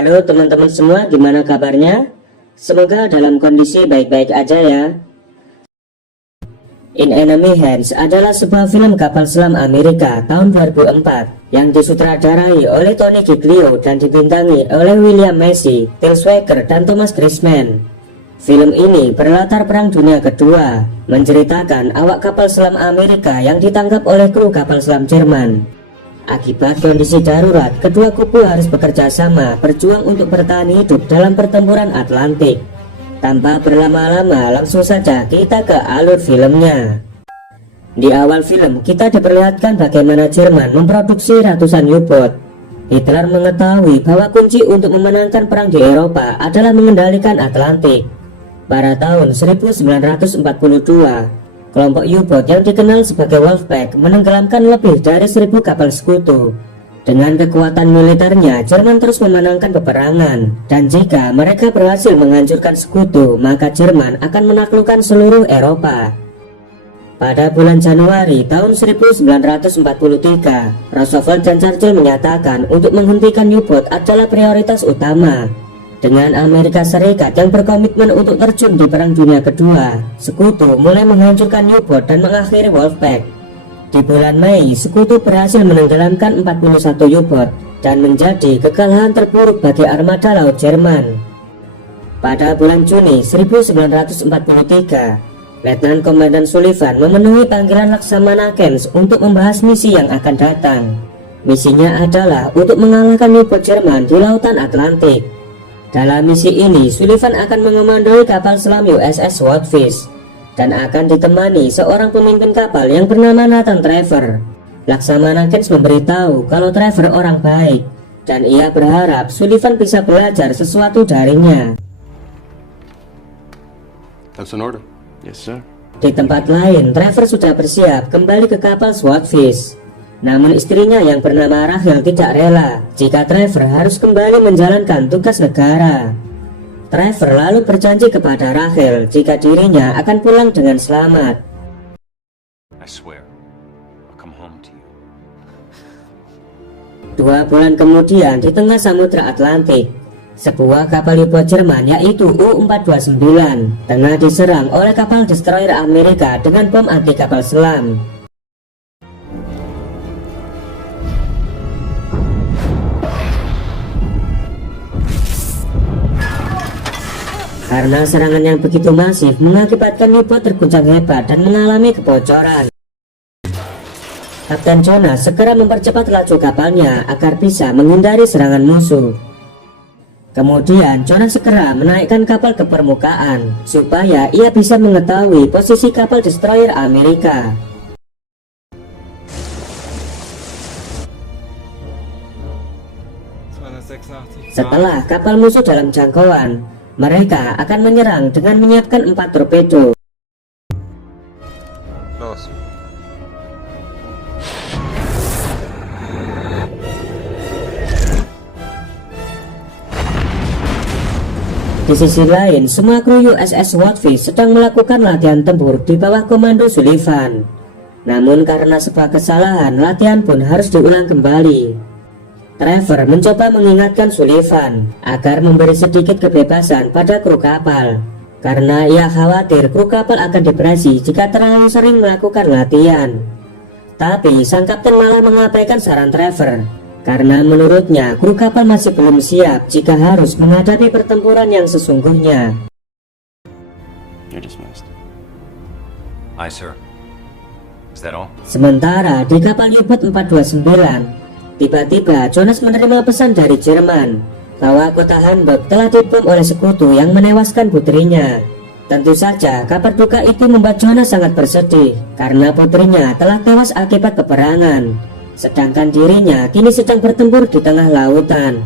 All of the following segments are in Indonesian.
Halo teman-teman semua, gimana kabarnya? Semoga dalam kondisi baik-baik aja ya. In Enemy Hands adalah sebuah film kapal selam Amerika tahun 2004 yang disutradarai oleh Tony Giglio dan dibintangi oleh William Macy, Til Schweiger, dan Thomas Kretschmann. Film ini berlatar Perang Dunia Kedua, menceritakan awak kapal selam Amerika yang ditangkap oleh kru kapal selam Jerman. Akibat kondisi darurat, kedua kubu harus bekerja sama berjuang untuk bertahan hidup dalam pertempuran Atlantik. Tanpa berlama-lama, langsung saja kita ke alur filmnya. Di awal film, kita diperlihatkan bagaimana Jerman memproduksi ratusan U-boat. Hitler mengetahui bahwa kunci untuk memenangkan perang di Eropa adalah mengendalikan Atlantik. Pada tahun 1942, kelompok U-boat yang dikenal sebagai Wolfpack menenggelamkan lebih dari 1000 kapal sekutu. Dengan kekuatan militernya, Jerman terus memenangkan peperangan, dan jika mereka berhasil menghancurkan sekutu, maka Jerman akan menaklukkan seluruh Eropa. Pada bulan Januari tahun 1943, Roosevelt dan Churchill menyatakan untuk menghentikan U-boat adalah prioritas utama. Dengan Amerika Serikat yang berkomitmen untuk terjun di Perang Dunia Kedua, sekutu mulai menghancurkan U-boat dan mengakhiri Wolfpack. Di bulan Mei, sekutu berhasil menenggelamkan 41 U-boat dan menjadi kekalahan terburuk bagi armada laut Jerman. Pada bulan Juni 1943, Letnan Komandan Sullivan memenuhi panggilan Laksamana Keynes untuk membahas misi yang akan datang. Misinya adalah untuk mengalahkan U-boat Jerman di Lautan Atlantik. Dalam misi ini, Sullivan akan mengomandoi kapal selam USS Swordfish dan akan ditemani seorang pemimpin kapal yang bernama Nathan Trevor. Laksamana Keynes memberitahu kalau Trevor orang baik dan ia berharap Sullivan bisa belajar sesuatu darinya. That's an order. Yes, sir. Di tempat lain, Trevor sudah bersiap kembali ke kapal Swordfish. Namun istrinya yang bernama Rachel tidak rela jika Trevor harus kembali menjalankan tugas negara. Trevor lalu berjanji kepada Rachel jika dirinya akan pulang dengan selamat. I swear, I'll come home to you. 2 bulan kemudian, di tengah Samudra Atlantik, sebuah kapal U-boat Jerman yaitu U-429 tengah diserang oleh kapal destroyer Amerika dengan bom anti kapal selam. Karena serangan yang begitu masif mengakibatkan U-boat terguncang hebat dan mengalami kebocoran. Kapten Jonas segera mempercepat laju kapalnya agar bisa menghindari serangan musuh. Kemudian Jonas segera menaikkan kapal ke permukaan supaya ia bisa mengetahui posisi kapal destroyer Amerika. Setelah kapal musuh dalam jangkauan, mereka akan menyerang dengan menyiapkan 4 torpedo. Di sisi lain, semua kru USS Swordfish sedang melakukan latihan tempur di bawah komando Sullivan. Namun karena sebuah kesalahan, latihan pun harus diulang kembali. Trevor mencoba mengingatkan Sullivan agar memberi sedikit kebebasan pada kru kapal, karena ia khawatir kru kapal akan depresi jika terlalu sering melakukan latihan. Tapi sang kapten malah mengabaikan saran Trevor, karena menurutnya kru kapal masih belum siap jika harus menghadapi pertempuran yang sesungguhnya. You're dismissed. Aye, sir. Is that all? Sementara di kapal U-boat 429, tiba-tiba Jonas menerima pesan dari Jerman bahwa kota Hamburg telah dibom oleh sekutu yang menewaskan putrinya. Tentu saja kabar duka itu membuat Jonas sangat bersedih karena putrinya telah tewas akibat peperangan, sedangkan dirinya kini sedang bertempur di tengah lautan.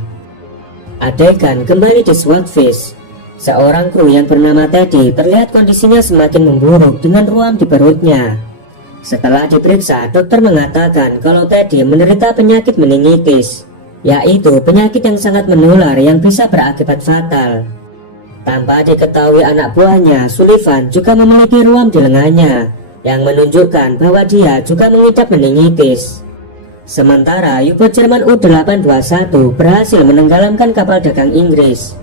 Adegan kembali di Swordfish. Seorang kru yang bernama Teddy terlihat kondisinya semakin memburuk dengan ruam di perutnya. Setelah diperiksa, dokter mengatakan kalau Teddy menderita penyakit meningitis, yaitu penyakit yang sangat menular yang bisa berakibat fatal. Tanpa diketahui anak buahnya, Sullivan juga memiliki ruam di lengannya, yang menunjukkan bahwa dia juga mengidap meningitis. Sementara U-boat Jerman U-821 berhasil menenggelamkan kapal dagang Inggris.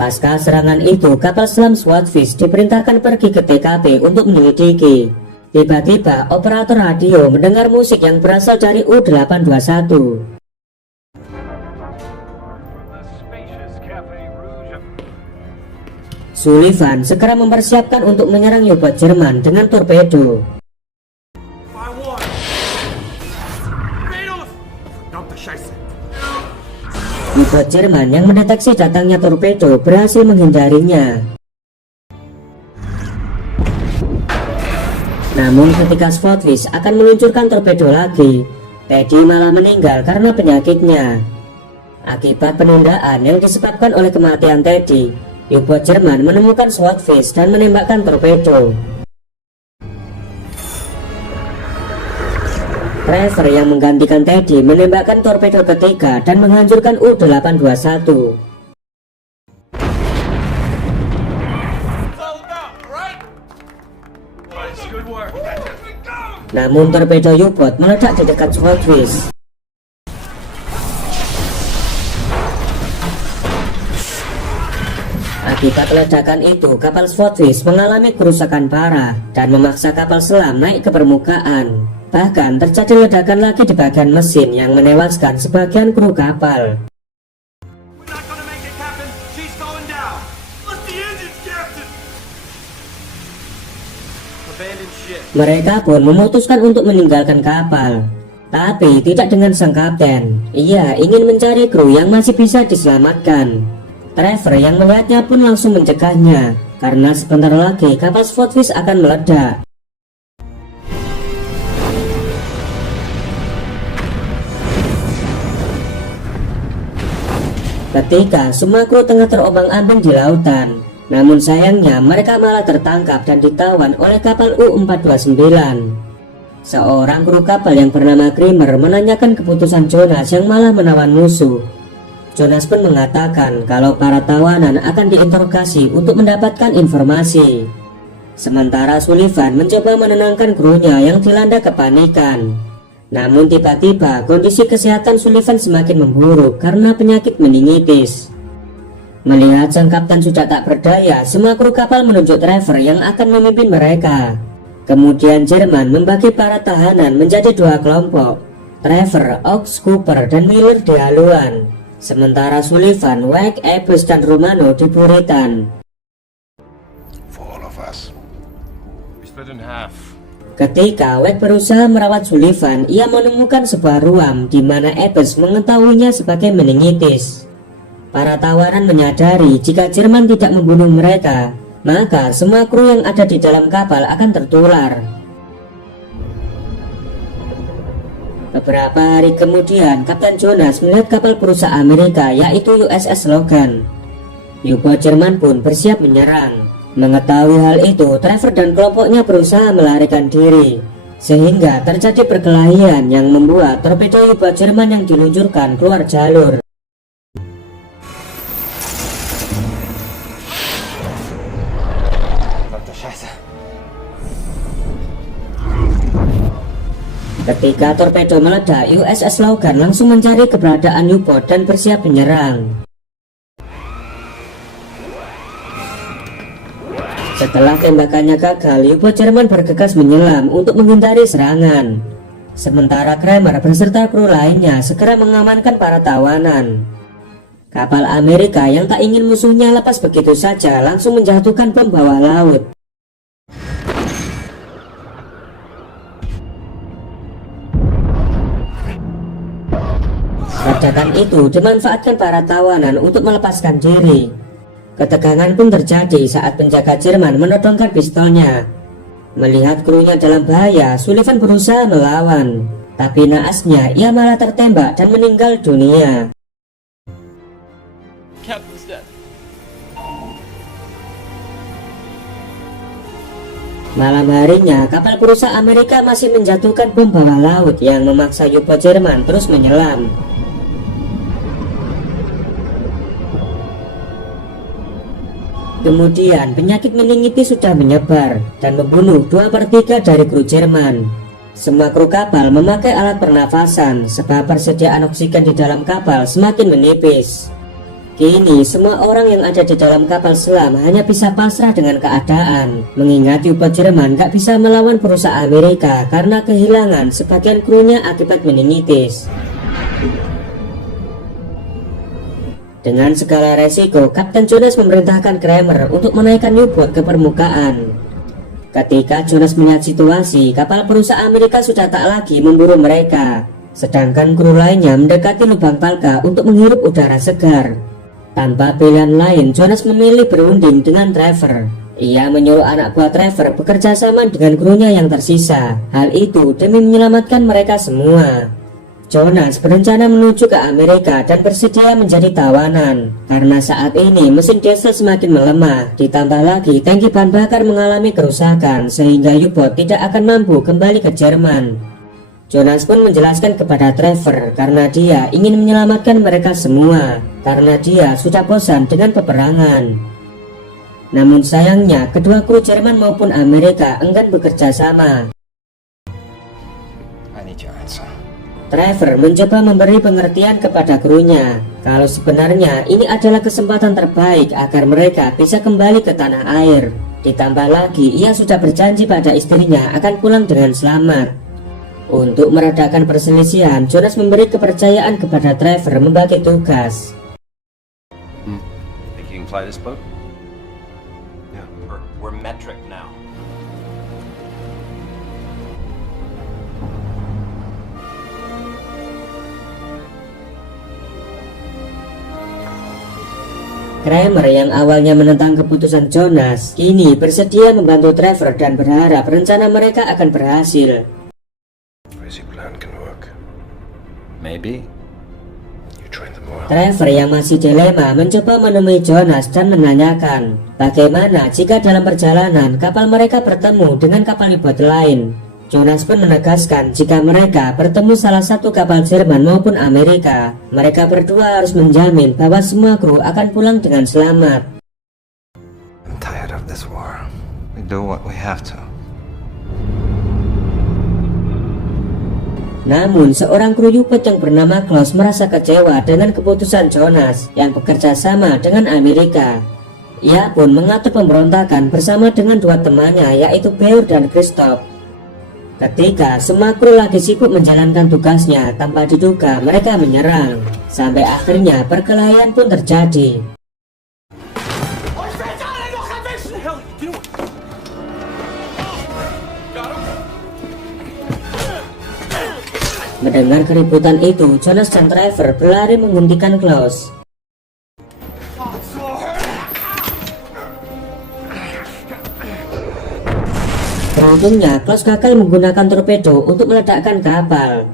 Pasca serangan itu, kapal selam Swordfish diperintahkan pergi ke TKP untuk menyelidiki. Tiba-tiba, operator radio mendengar musik yang berasal dari U-821. Sullivan segera mempersiapkan untuk menyerang U-boat Jerman dengan torpedo. U-boat Jerman yang mendeteksi datangnya torpedo berhasil menghindarinya. Namun ketika Swordfish akan meluncurkan torpedo lagi, Teddy malah meninggal karena penyakitnya. Akibat penundaan yang disebabkan oleh kematian Teddy, U-boat Jerman menemukan Swordfish dan menembakkan torpedo. Trevor yang menggantikan Teddy menembakkan torpedo ketiga dan menghancurkan U-821. Namun torpedo U-boat meledak di dekat Swordfish. Akibat ledakan itu, kapal Swordfish mengalami kerusakan parah dan memaksa kapal selam naik ke permukaan. Bahkan terjadi ledakan lagi di bagian mesin yang menewaskan sebagian kru kapal. Mereka pun memutuskan untuk meninggalkan kapal, tapi tidak dengan sang kapten. Ia ingin mencari kru yang masih bisa diselamatkan. Trevor yang melihatnya pun langsung mencegahnya, karena sebentar lagi kapal Swordfish akan meledak. Ketika semua kru tengah terombang-ambing di lautan, namun sayangnya mereka malah tertangkap dan ditawan oleh kapal U-429. Seorang kru kapal yang bernama Kramer menanyakan keputusan Jonas yang malah menawan musuh. Jonas pun mengatakan kalau para tawanan akan diinterogasi untuk mendapatkan informasi. Sementara Sullivan mencoba menenangkan krunya yang dilanda kepanikan. Namun tiba-tiba kondisi kesehatan Sullivan semakin memburuk karena penyakit meningitis. Melihat sang kapten sudah tak berdaya, semua kru kapal menunjuk Trevor yang akan memimpin mereka. Kemudian Jerman membagi para tahanan menjadi dua kelompok, Trevor, Ox, Cooper, dan Miller di haluan. Sementara Sullivan, Wake, Ebus, dan Romano di buritan. For all of us. We split in half. Ketika Wake berusaha merawat Sullivan, ia menemukan sebuah ruam di mana Ebus mengetahuinya sebagai meningitis. Para tawanan menyadari jika Jerman tidak membunuh mereka, maka semua kru yang ada di dalam kapal akan tertular. Beberapa hari kemudian, Kapten Jonas melihat kapal perusahaan Amerika yaitu USS Logan. U-boat Jerman pun bersiap menyerang. Mengetahui hal itu, Trevor dan kelompoknya berusaha melarikan diri, sehingga terjadi perkelahian yang membuat torpedo U-boat Jerman yang diluncurkan keluar jalur. Ketika torpedo meledak, USS Logan langsung mencari keberadaan U-boat dan bersiap menyerang. Setelah tembakannya gagal, U-boat Jerman bergegas menyelam untuk menghindari serangan. Sementara Kramer beserta kru lainnya segera mengamankan para tawanan. Kapal Amerika yang tak ingin musuhnya lepas begitu saja langsung menjatuhkan bom bawah laut. Ledakan itu dimanfaatkan para tawanan untuk melepaskan diri. Ketegangan pun terjadi saat penjaga Jerman menodongkan pistolnya. Melihat krunya dalam bahaya, Sullivan berusaha melawan, tapi naasnya ia malah tertembak dan meninggal dunia. Malam harinya, kapal perusahaan Amerika masih menjatuhkan bom bawah laut yang memaksa U-boat Jerman terus menyelam. Kemudian penyakit meningitis sudah menyebar dan membunuh 2/3 dari kru Jerman. Semua kru kapal memakai alat pernafasan sebab persediaan oksigen di dalam kapal semakin menipis. Kini semua orang yang ada di dalam kapal selam hanya bisa pasrah dengan keadaan, mengingat U-boat Jerman gak bisa melawan perusahaan Amerika karena kehilangan sebagian krunya akibat meningitis. Dengan segala resiko, Kapten Jonas memerintahkan Kramer untuk menaikkan U-boat ke permukaan. Ketika Jonas melihat situasi, kapal perusahaan Amerika sudah tak lagi memburu mereka, sedangkan kru lainnya mendekati lubang palka untuk menghirup udara segar. Tanpa pilihan lain, Jonas memilih berunding dengan Trevor. Ia menyuruh anak buah Trevor bekerja sama dengan krunya yang tersisa. Hal itu demi menyelamatkan mereka semua. Jonas berencana menuju ke Amerika dan bersedia menjadi tawanan karena saat ini mesin diesel semakin melemah, ditambah lagi tangki bahan bakar mengalami kerusakan sehingga U-boat tidak akan mampu kembali ke Jerman. Jonas pun menjelaskan kepada Trevor karena dia ingin menyelamatkan mereka semua karena dia sudah bosan dengan peperangan. Namun sayangnya kedua kru Jerman maupun Amerika enggan bekerja sama. I need your answer. Trevor mencoba memberi pengertian kepada krunya kalau sebenarnya ini adalah kesempatan terbaik agar mereka bisa kembali ke tanah air. Ditambah lagi ia sudah berjanji pada istrinya akan pulang dengan selamat. Untuk meredakan perselisihan, Jonas memberi kepercayaan kepada Trevor membagi tugas. Think you can fly this boat? Yeah, we're metric now. Kramer yang awalnya menentang keputusan Jonas, kini bersedia membantu Trevor dan berharap rencana mereka akan berhasil. Crazy plan can work. Maybe. You train them well. Trevor yang masih dilema mencoba menemui Jonas dan menanyakan bagaimana jika dalam perjalanan kapal mereka bertemu dengan kapal U-boat lain. Jonas pun menegaskan jika mereka bertemu salah satu kapal Jerman maupun Amerika, mereka berdua harus menjamin bahwa semua kru akan pulang dengan selamat. I'm tired of this war. We do what we have to. Namun seorang kru U-boat yang bernama Klaus merasa kecewa dengan keputusan Jonas yang bekerja sama dengan Amerika. Ia pun mengatur pemberontakan bersama dengan dua temannya yaitu Beur dan Christoph. Ketika semua kru lagi sibuk menjalankan tugasnya, tanpa diduga mereka menyerang. Sampai akhirnya perkelahian pun terjadi. Mendengar keributan itu, Jonas dan Trevor berlari menghentikan Klaus. Beruntungnya, Klaus gagal menggunakan torpedo untuk meledakkan kapal.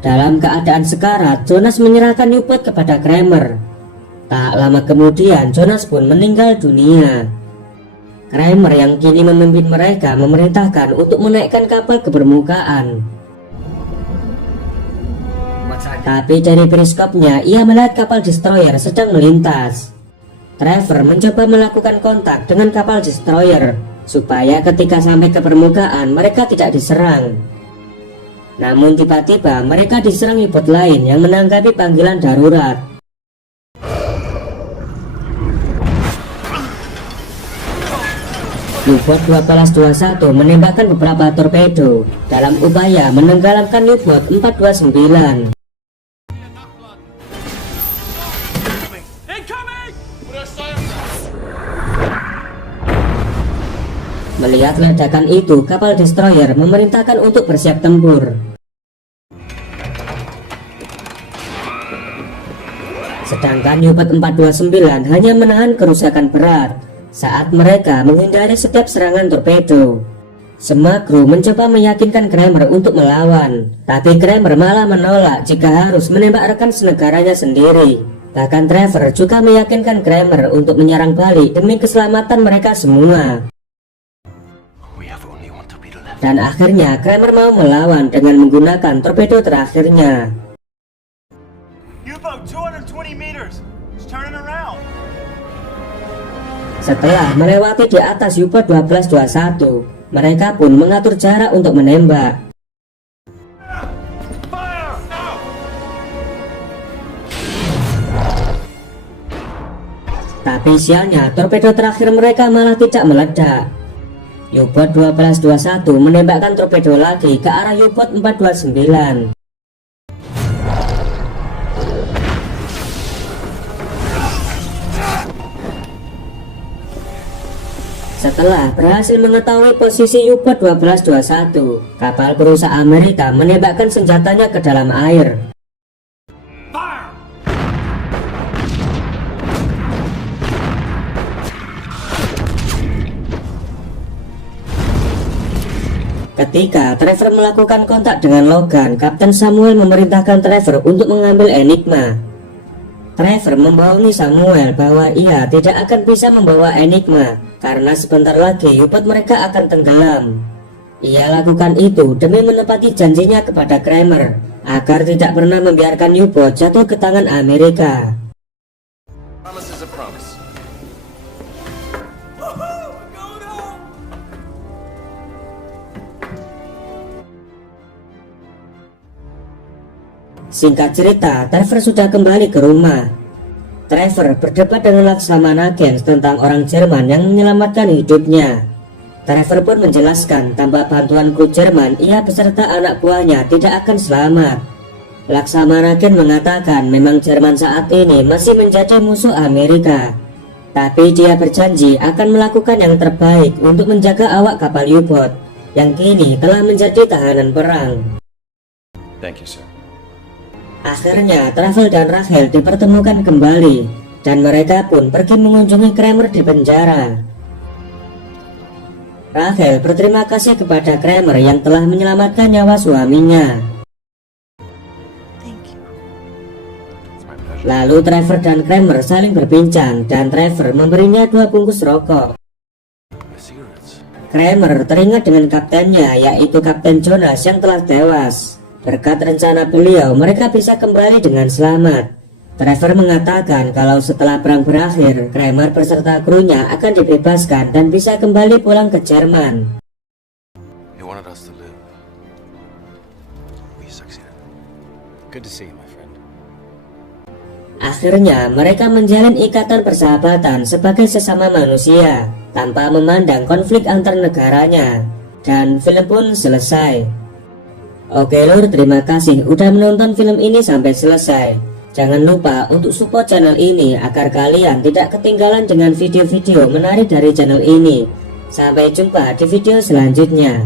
Dalam keadaan sekarat, Jonas menyerahkan U-boat kepada Kramer. Tak lama kemudian, Jonas pun meninggal dunia. Kramer yang kini memimpin mereka memerintahkan untuk menaikkan kapal ke permukaan. Tapi dari periskopnya ia melihat kapal destroyer sedang melintas. Trevor mencoba melakukan kontak dengan kapal destroyer supaya ketika sampai ke permukaan mereka tidak diserang. Namun tiba-tiba mereka diserang U-boat lain yang menanggapi panggilan darurat. U-boat 1221 menembakkan beberapa torpedo dalam upaya menenggelamkan U-boat 429. Melihat ledakan itu, kapal destroyer memerintahkan untuk bersiap tempur. Sedangkan U-boat 429 hanya menahan kerusakan berat saat mereka menghindari setiap serangan torpedo. Semua kru mencoba meyakinkan Kramer untuk melawan, tapi Kramer malah menolak jika harus menembak rekan senegaranya sendiri. Bahkan Trevor juga meyakinkan Kramer untuk menyerang balik demi keselamatan mereka semua. Dan akhirnya Kramer mau melawan dengan menggunakan torpedo terakhirnya. Setelah melewati di atas U-Boat 1221, mereka pun mengatur jarak untuk menembak. Tapi sialnya, torpedo terakhir mereka malah tidak meledak. U-Boat 1221 menembakkan torpedo lagi ke arah U-Boat 429. Setelah berhasil mengetahui posisi U-Boat 1221, kapal perusahaan Amerika menembakkan senjatanya ke dalam air. Ketika Trevor melakukan kontak dengan Logan, Kapten Samuel memerintahkan Trevor untuk mengambil Enigma. Trevor membohongi Samuel bahwa ia tidak akan bisa membawa Enigma karena sebentar lagi U-Boat mereka akan tenggelam. Ia lakukan itu demi menepati janjinya kepada Kramer agar tidak pernah membiarkan U-Boat jatuh ke tangan Amerika. Promise is a promise. Singkat cerita, Trevor sudah kembali ke rumah. Trevor berdebat dengan Laksamana Gens tentang orang Jerman yang menyelamatkan hidupnya. Trevor pun menjelaskan tanpa bantuan kru Jerman, ia beserta anak buahnya tidak akan selamat. Laksamana Gens mengatakan memang Jerman saat ini masih menjadi musuh Amerika, tapi dia berjanji akan melakukan yang terbaik untuk menjaga awak kapal U-Boat yang kini telah menjadi tahanan perang. Thank you, sir. Akhirnya Travel dan Rachel dipertemukan kembali dan mereka pun pergi mengunjungi Kramer di penjara. Rachel berterima kasih kepada Kramer yang telah menyelamatkan nyawa suaminya. Lalu Trevor dan Kramer saling berbincang dan Trevor memberinya 2 bungkus rokok. Kramer teringat dengan kaptennya, yaitu Kapten Jonas yang telah tewas. Berkat rencana beliau, mereka bisa kembali dengan selamat. Trevor mengatakan kalau setelah perang berakhir, Kramer beserta krunya akan dibebaskan dan bisa kembali pulang ke Jerman. He wanted us to live. We succeeded. Good to see you, my friend. Akhirnya, mereka menjalin ikatan persahabatan sebagai sesama manusia tanpa memandang konflik antar negaranya. Dan film pun selesai. Oke lur, terima kasih udah menonton film ini sampai selesai. Jangan lupa untuk support channel ini agar kalian tidak ketinggalan dengan video-video menarik dari channel ini. Sampai jumpa di video selanjutnya.